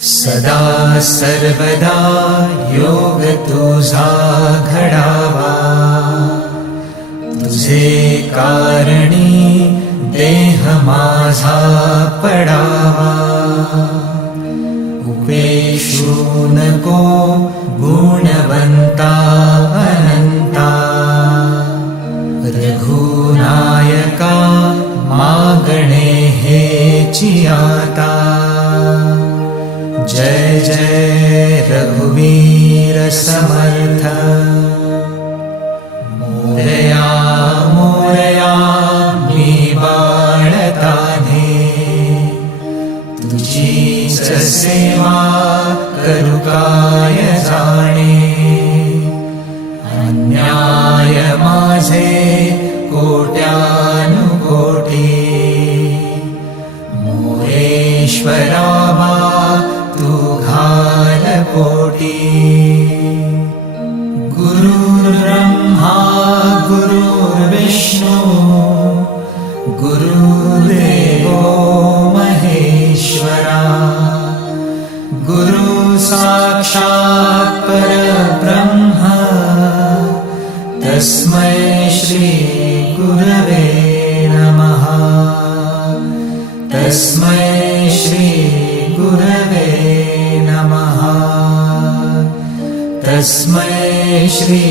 सदा सर्वदा योग तुझा घडावा, तुझे कारणी देह माझा पडावा. उपेशू नको गुणवंता अनंता, रघुनायका मागणे हेची आता. जय जय रघुवीर समर्थ. मोरया मोरया मी बाळताने, तुझीच सेवा करू काय जाणे. अन्याय माझे कोट्यानुकोटी, मोरेश्वरावा तू घाल पोटी. गुरुर्ब्रह्मा गुरुर्विष्णू, गुरुर्देवो महेश्वरा. गुरु साक्षात् परब्रह्म, तस्मै श्री गुरवे नमः. तस्मै श्री गुरवे नमः. तस्मै श्री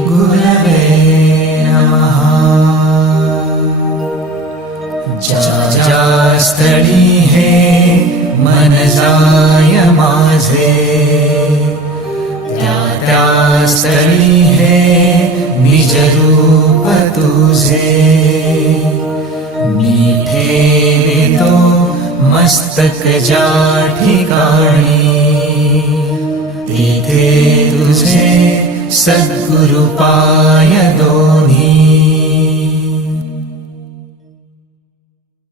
गुरवे नमः. ज्या स्थळी हे मन जाय माझे, त्या स्थळी हे निज रूप तुझे. मी ठेवितो मस्तक ज्या ठिकाणी, तिथे तुझे सद्गुरु पाय दोन्ही.